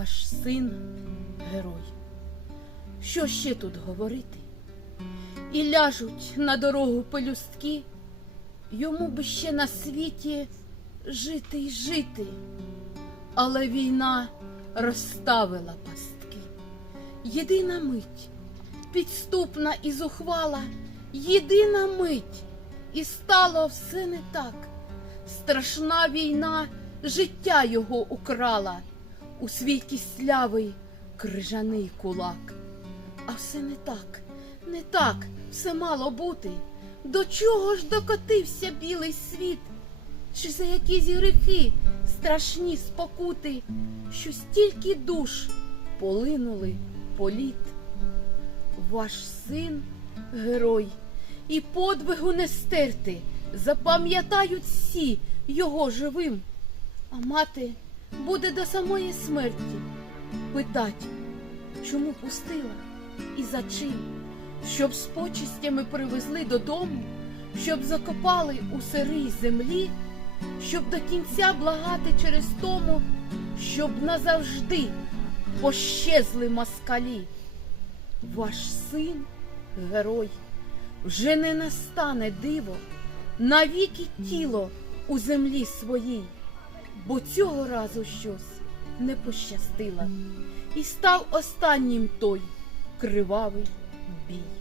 ваш син герой. Що ще тут говорити? І ляжуть на дорогу пелюстки, йому би ще на світі жити й жити, але війна розставила пастки. Єдина мить, підступна і зухвала, єдина мить, і стало все не так. Страшна війна життя його украла, у свій кислявий крижаний кулак. А все не так, не так, все мало бути. До чого ж докотився білий світ? Чи за якісь грехи, страшні спокути, що стільки душ полинули політ? Ваш син герой, і подвигу не стерти, запам'ятають всі його живим. А мати буде до самої смерті. Питать, чому пустила і за чим, щоб з почистями привезли додому, щоб закопали у сирій землі, щоб до кінця благати через тому, щоб назавжди пощезли москалі. Ваш син герой, вже не настане диво, навіки тіло у землі своїй, бо цього разу щось не пощастило, і став останнім той кривавий бій.